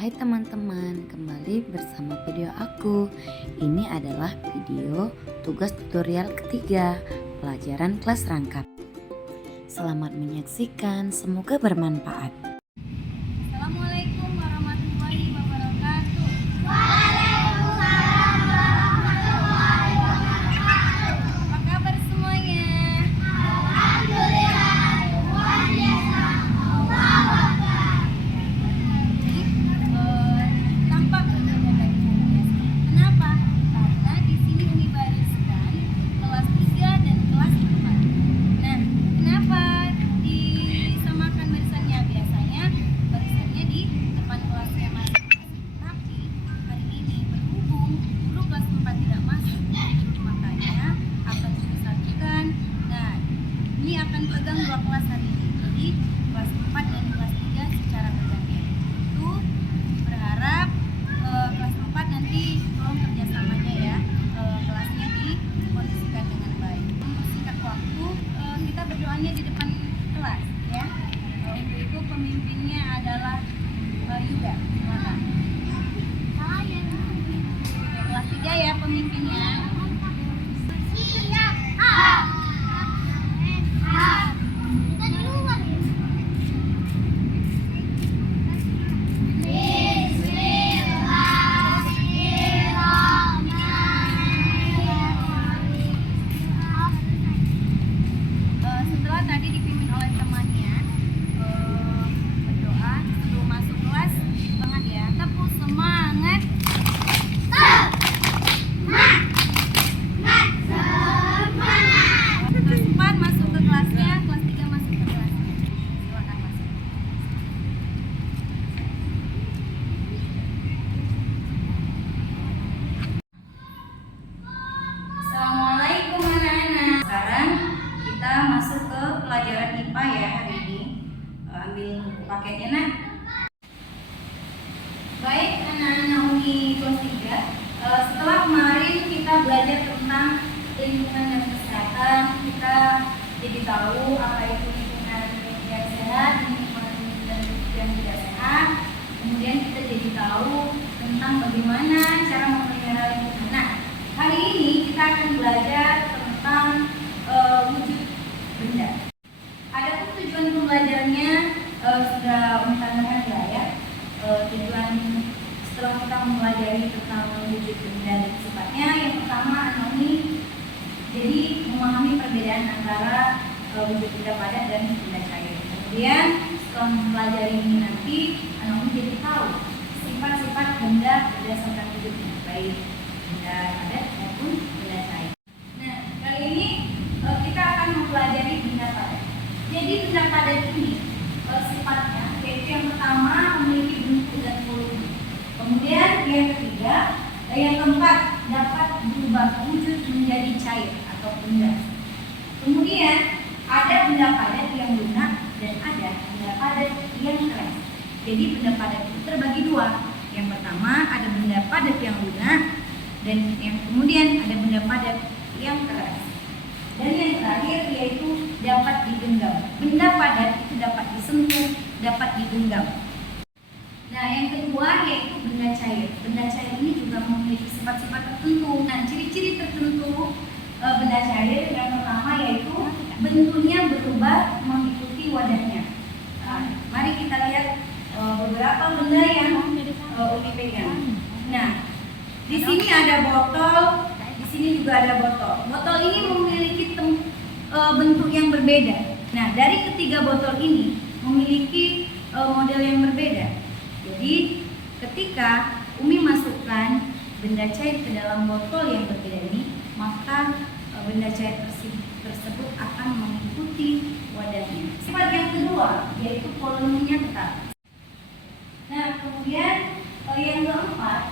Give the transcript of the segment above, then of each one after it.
Hai teman-teman, kembali bersama video aku. Ini adalah video tugas tutorial ketiga, pelajaran kelas rangkap. Selamat menyaksikan, semoga bermanfaat. Assalamualaikum warahmatullahi wabarakatuh. Apa kabar semuanya? Tampak berbeda dari biasa. Kenapa? Karena di sini Umi bariskan kelas 3 dan kelas 4. Nah, kenapa disamakan barisannya? Biasanya barisannya di depan kelasnya masing-masing. Tapi hari ini berhubung guru kelas 4 tidak masuk, makanya akan disatukan. Nah, ini akan pegang dua kelas hari ini. Jadi kelas 4 dan kelas 3 secara bergantian. Itu berharap kelas 4 nanti tolong kerjasamanya ya, kelasnya dikondisikan dengan baik. Untuk singkat waktu, kita berdoanya di depan kelas ya. Untuk itu pemimpinnya adalah Yuda. Silakan. Kelas 3 ya pemimpinnya. Setelah tadi dipimpin oleh temannya berdoa sebelum masuk kelas, semangat ya, tepuk semangat. Kelas 4 masuk ke kelasnya, kelas 3 masuk ke kelasnya. Silakan masuk. Assalamualaikum anak-anak. Sekarang kita masuk ke pelajaran IPA ya hari ini. Ambil buku paketnya nak. Baik anak-anak Umi kelas 3. Setelah kemarin kita belajar tentang lingkungan dan kesehatan, kita jadi tahu apa itu lingkungan yang sehat, lingkungan yang tidak sehat. Kemudian kita jadi tahu tentang bagaimana cara memelihara lingkungan. Nah, hari ini kita akan belajar tentang wujud benda. Adapun tujuan pembelajarannya sudah menandakan ya. Tujuan setelah kita mempelajari tentang wujud benda dan sifatnya, yang pertama anak ini jadi memahami perbedaan antara wujud benda padat dan benda cair. Kemudian setelah mempelajari ini nanti anak ini jadi tahu sifat-sifat benda berdasarkan wujudnya, baik benda padat maupun benda cair. Nah, kali ini kita akan mempelajari benda padat. Jadi benda padat ini sifatnya yaitu yang pertama memiliki bentuk dan volume. Kemudian yang ketiga, yang keempat dapat berubah wujud menjadi cair atau benda. Kemudian ada benda padat yang lunak dan ada benda padat yang keras. Jadi benda padat itu terbagi dua. Yang pertama ada benda padat yang lunak dan yang kemudian ada benda padat yang keras. Dan yang terakhir yaitu dapat digenggam. Benda padat itu dapat disentuh, dapat digenggam. Nah, yang kedua yaitu benda cair. Benda cair ini juga memiliki sifat-sifat tertentu. Nah, ciri-ciri tertentu benda cair yang pertama yaitu bentuknya berubah mengikuti wadahnya. Nah, mari kita lihat beberapa benda yang Umi pegang. Nah, di sini ada botol, di sini juga ada botol. Botol ini memiliki bentuk yang berbeda. Nah, dari ketiga botol ini memiliki model yang berbeda. Jadi, ketika Umi masukkan benda cair ke dalam botol yang berbeda ini, maka benda cair tersebut akan mengikuti wadahnya. Sifat yang kedua yaitu volumenya tetap. Nah, kemudian yang keempat,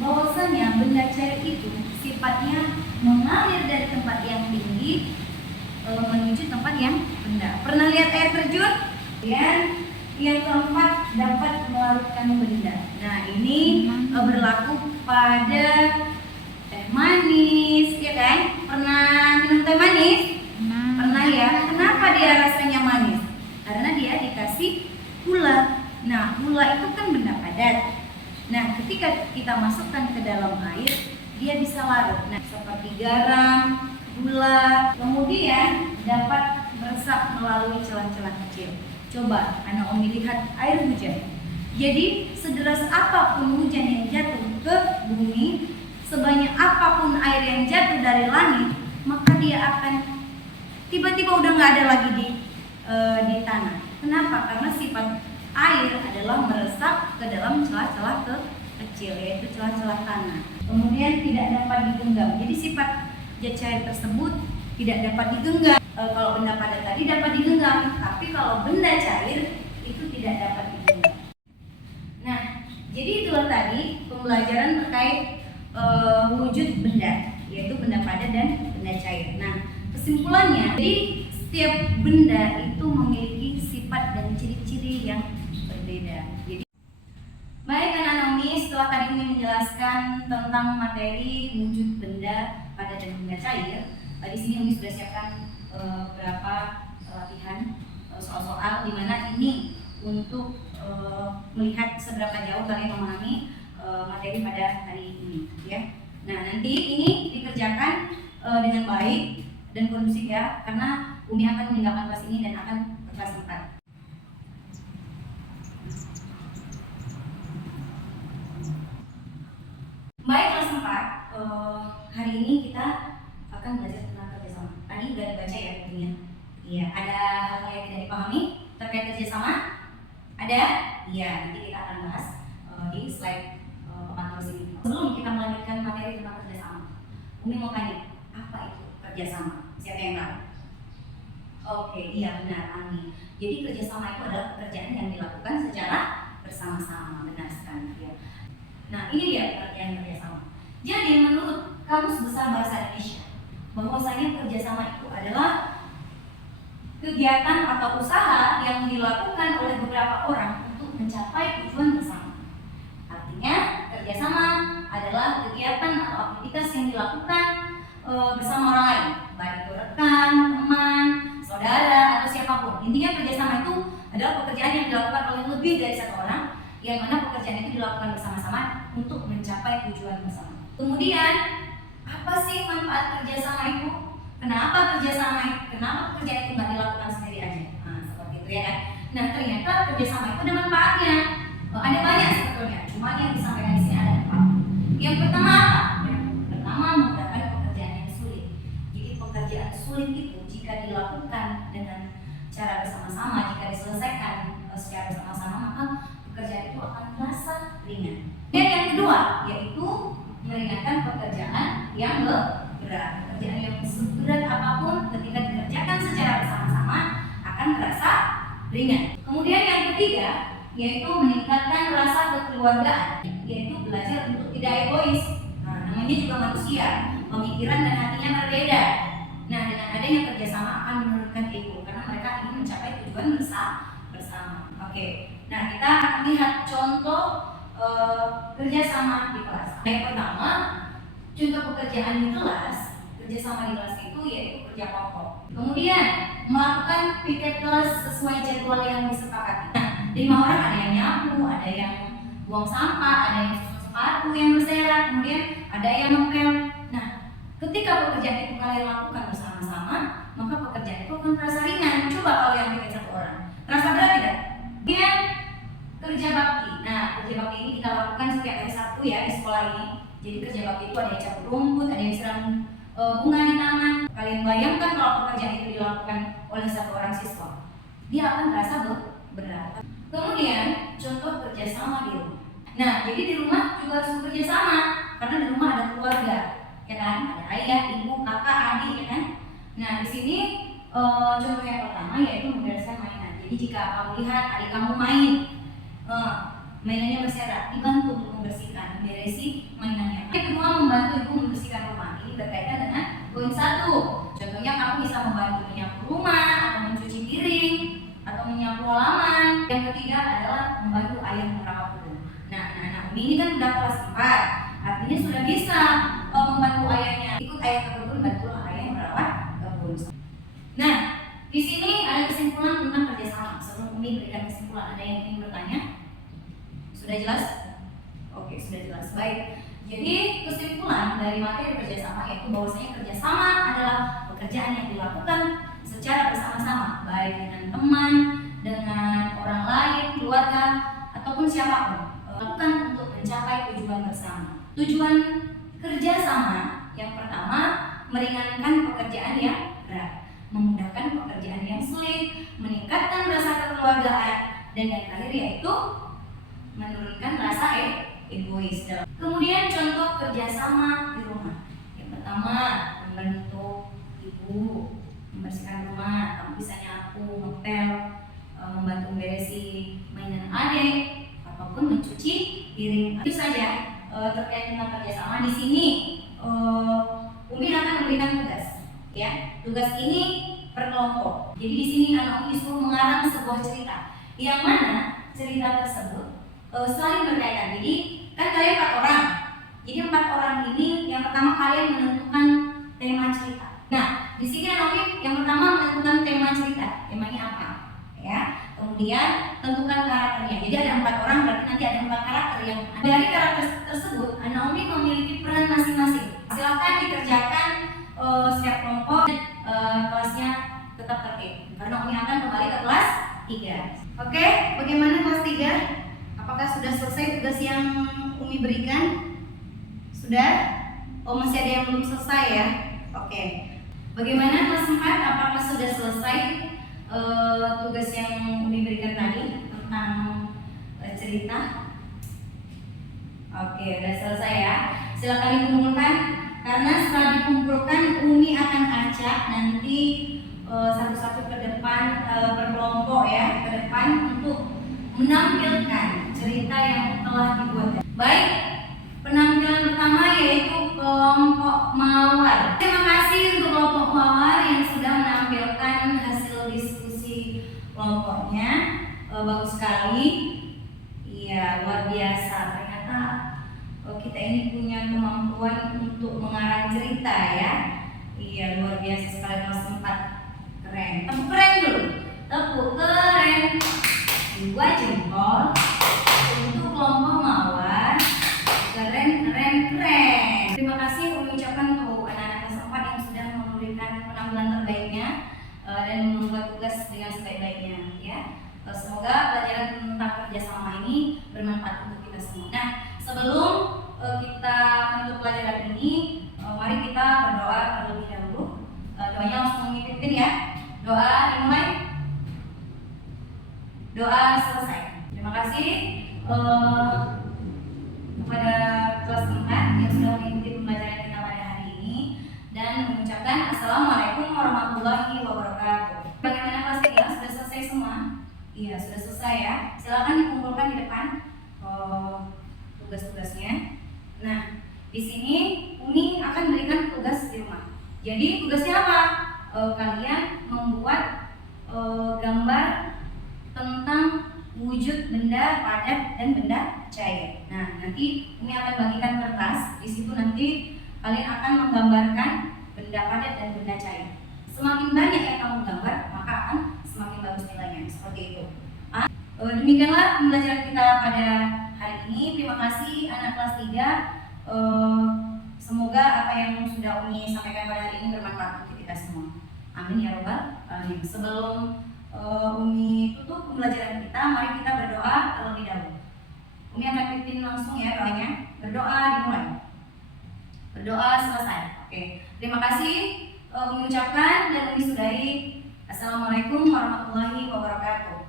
bahwasanya benda cair itu sifatnya mengalir dari tempat yang tinggi menuju tempat yang rendah. Pernah lihat air terjun? Dan yang keempat dapat melarutkan benda. Nah, ini berlaku pada teh manis, ya kan? Pernah minum teh manis? Pernah ya. Kenapa dia rasanya manis? Karena dia dikasih gula. Nah, gula itu kan benda padat. Nah, ketika kita masukkan ke dalam air, dia bisa larut. Nah, seperti garam, gula, kemudian dapat meresap melalui celah-celah kecil. Coba Anak Umi lihat air hujan. Jadi, sederas apapun hujan yang jatuh ke bumi, sebanyak apapun air yang jatuh dari langit, maka dia akan tiba-tiba udah nggak ada lagi di tanah. Kenapa? Karena sifat air adalah meresap ke dalam celah-celah kecil, yaitu celah-celah tanah. Kemudian tidak dapat digenggam. Jadi sifat zat cair tersebut tidak dapat digenggam. Kalau benda padat tadi dapat digenggam, tapi kalau benda cair itu tidak dapat digenggam. Nah, jadi itulah tadi pembelajaran terkait wujud benda, yaitu benda padat dan benda cair. Nah, kesimpulannya, jadi setiap benda itu memiliki sifat dan ciri-ciri yang berbeda. Jadi, baik anak-anak Umi, setelah tadi Umi menjelaskan tentang materi wujud benda padat dan benda cair, di sini Umi sudah siapkan beberapa latihan soal-soal di mana ini untuk melihat seberapa jauh kalian memahami materi pada hari ini, ya. Nah, nanti ini dikerjakan dengan baik dan kondusif ya, karena Umi akan meninggalkan kelas ini dan akan ke kelas 4. Baik kelas 4, hari ini kita akan belajar tentang kerjasama. Tadi udah dibaca ya bukunya. Iya, ada hal yang tidak dipahami terkait kerjasama? Ada? Iya, nanti kita akan bahas di slide papan tulis ini. Sebelum kita melanjutkan materi tentang kerjasama, Umi mau tanya, apa itu kerjasama? Siapa yang tahu? Oke, iya benar, Ami. Jadi kerjasama itu adalah pekerjaan yang dilakukan secara bersama-sama, benar sekali ya. Nah, ini dia pengertian kerjasama. Jadi menurut Kamus Besar Bahasa Indonesia, bahwasanya kerjasama itu adalah kegiatan atau usaha yang dilakukan oleh beberapa orang untuk mencapai tujuan bersama. Artinya, kerjasama adalah kegiatan atau aktivitas yang dilakukan bersama orang lain, baik itu rekan, teman, saudara, atau siapapun. Intinya kerjasama itu adalah pekerjaan yang dilakukan oleh lebih dari satu orang, yang mana pekerjaan itu dilakukan bersama-sama untuk mencapai tujuan bersama. Kemudian, apa sih manfaat kerjasama itu? Kenapa kerjasama? Kenapa pekerjaan itu nggak dilakukan sendiri aja? Nah, seperti itu ya kan? Nah, ternyata kerjasama itu ada manfaatnya. Ada banyak sebetulnya, cuma yang disampaikan di sini ada 4. Yang pertama apa? Yang pertama, memudahkan pekerjaan yang sulit. Jadi pekerjaan sulit itu jika dilakukan dengan cara bersama-sama, jika diselesaikan secara bersama-sama, maka pekerjaan itu akan terasa ringan. Dan yang kedua, yaitu meringankan pekerjaan yang berat. Pekerjaan yang seberat apapun ketika dikerjakan secara bersama-sama akan terasa ringan. Kemudian yang ketiga, yaitu meningkatkan rasa kekeluargaan, yaitu belajar untuk tidak egois. Nah, namanya juga manusia, pemikiran dan hatinya berbeda. Nah, dengan adanya kerjasama akan menurunkan ego, karena mereka ingin mencapai tujuan bersama. Oke, nah kita akan lihat contoh kerjasama di kelas. Yang pertama, contoh pekerjaan di kelas, kerjasama di kelas itu yaitu kerja kelompok. Kemudian melakukan piket kelas sesuai jadwal yang disepakati. Nah, 5 orang, ada yang nyapu, ada yang buang sampah, ada yang susun sepatu yang berserakan, kemudian ada yang ngepel. Nah, ketika pekerjaan itu kalian lakukan bersama-sama, maka pekerjaan itu akan terasa ringan. Coba kalau yang bikin 1 orang, terasa berat tidak? Kemudian kerja bakti. Nah, kerja bakti ini kita lakukan setiap hari Sabtu ya di sekolah ini. Jadi kerja bakti itu ada yang cabut rumput, ada yang siram bunga di taman. Kalian bayangkan kalau pekerjaan itu dilakukan oleh 1 orang siswa, dia akan terasa berat. Kemudian contoh kerjasama di rumah. Nah, jadi di rumah juga harus bekerja sama, karena di rumah ada keluarga, ya kan? Ada ayah, ibu, kakak, adik, ya kan? Nah, di sini contoh yang pertama yaitu membereskan mainan. Jadi jika kamu lihat adik kamu main, mainannya berserakan, dibantu untuk membersihkan, memberesi mainannya. Yang kedua, membantu ibu membersihkan rumah. Ini berkaitan dengan poin 1. Contohnya kamu bisa membantu menyapu rumah, atau mencuci piring, atau menyapu halaman. Yang ketiga adalah membantu ayah merawat kebun. Nah, anak-anak ini kan udah kelas 4, artinya sudah bisa membantu ayahnya. Ikut ayah ke kebun, bantulah ayah merawat kebun. Nah, di sini ada kesimpulan tentang kerjasama. Sebelum Umi berikan kesimpulan, ada yang ingin bertanya? Sudah jelas? Oke. Oke, sudah jelas. Baik. Jadi kesimpulan dari materi kerjasama yaitu bahwasanya kerjasama adalah pekerjaan yang dilakukan secara bersama-sama, baik dengan teman, dengan orang lain, keluarga, ataupun siapapun. Lakukan untuk mencapai tujuan bersama. Tujuan kerjasama yang pertama, meringankan pekerjaan yang berat, memudahkan pekerjaan yang sulit, meningkatkan rasa kekeluargaan, dan yang terakhir yaitu menurunkan rasa egois. Kemudian contoh kerjasama di rumah. Yang pertama, membantu ibu membersihkan rumah, kamu bisa nyapu, ngepel, membantu beresi mainan adik, ataupun mencuci piring. Itu saja terkait dengan kerjasama. Di sini Umi akan memberikan tugas. Ya, tugas ini per kelompok. Jadi di sini anak Umi disuruh mengarang sebuah cerita, yang mana cerita tersebut saling berkaitan. Jadi kan kalian 4 orang. Jadi 4 orang ini yang pertama kalian menentukan tema cerita. Nah, di sini anak Umi yang pertama menentukan tema cerita. Temanya apa? Ya. Kemudian tentukan karakternya. Jadi ada 4 orang, berarti nanti ada 4 karakter yang dari karakter tersebut anak Umi memiliki peran masing-masing. Silakan dikerjakan setiap kelompok. Kelasnya tetap tertib karena Umi akan kembali ke kelas 3. Oke, bagaimana kelas 3? Apakah sudah selesai tugas yang Umi berikan? Sudah? Oh, masih ada yang belum selesai ya? Oke. Bagaimana kelas 4? Apakah sudah selesai tugas yang Umi berikan tadi tentang cerita? Oke, sudah selesai ya. Silakan dikumpulkan. Karena setelah dikumpulkan, Umi akan acak nanti satu-satu ke depan berkelompok ya, ke depan untuk menampilkan cerita yang telah dibuat. Baik, penampilan pertama yaitu kelompok Mawar. Terima kasih untuk kelompok Mawar yang sudah menampilkan hasil diskusi kelompoknya. Bagus sekali. Iya, luar biasa. Ternyata kita ini punya kemampuan untuk mengarang cerita ya. Iya, luar biasa sekali kelas 4. Keren. Tepuk keren dulu. Tepuk keren. 2 jempol untuk kelompok Mawar. Keren, keren, keren. Terima kasih Umi ucapkan untuk anak-anak kelas 4 yang sudah memberikan penampilan terbaiknya dan membuat tugas dengan sebaik-baiknya ya. Semoga pelajaran tentang kerjasama ini bermanfaat untuk kita semua. Nah, sebelum kita menutup pelajaran ini, mari kita berdoa terlebih dahulu. Doanya langsung mengikuti ya. Doa dimulai. Doa selesai. Terima kasih kepada kelas 4 yang sudah mengikuti pembelajaran kita pada hari ini dan mengucapkan Assalamualaikum warahmatullahi wabarakatuh. Bagaimana kelas 3? Sudah selesai semua? Iya, sudah selesai ya. Silakan dikumpulkan di depan tugas-tugasnya. Nah, di sini Umi akan berikan tugas di rumah. Jadi tugasnya apa? Kalian membuat gambar tentang wujud benda padat dan benda cair. Nah, nanti Umi akan bagikan kertas. Di situ nanti kalian akan menggambarkan benda padat dan benda cair. Semakin banyak yang kamu gambar, maka akan semakin bagus nilainya. Seperti itu. Demikianlah pembelajaran kita pada hari ini. Terima kasih anak kelas 3. Semoga apa yang sudah Umi sampaikan pada hari ini bermanfaat untuk kita semua. Amin ya robbal alamin. Sebelum Umi tutup pembelajaran kita, mari kita berdoa terlebih dahulu. Umi akan pimpin langsung ya doanya. Berdoa dimulai. Berdoa selesai. Oke. Terima kasih Umi ucapkan dan Umi sudahi. Assalamualaikum warahmatullahi wabarakatuh.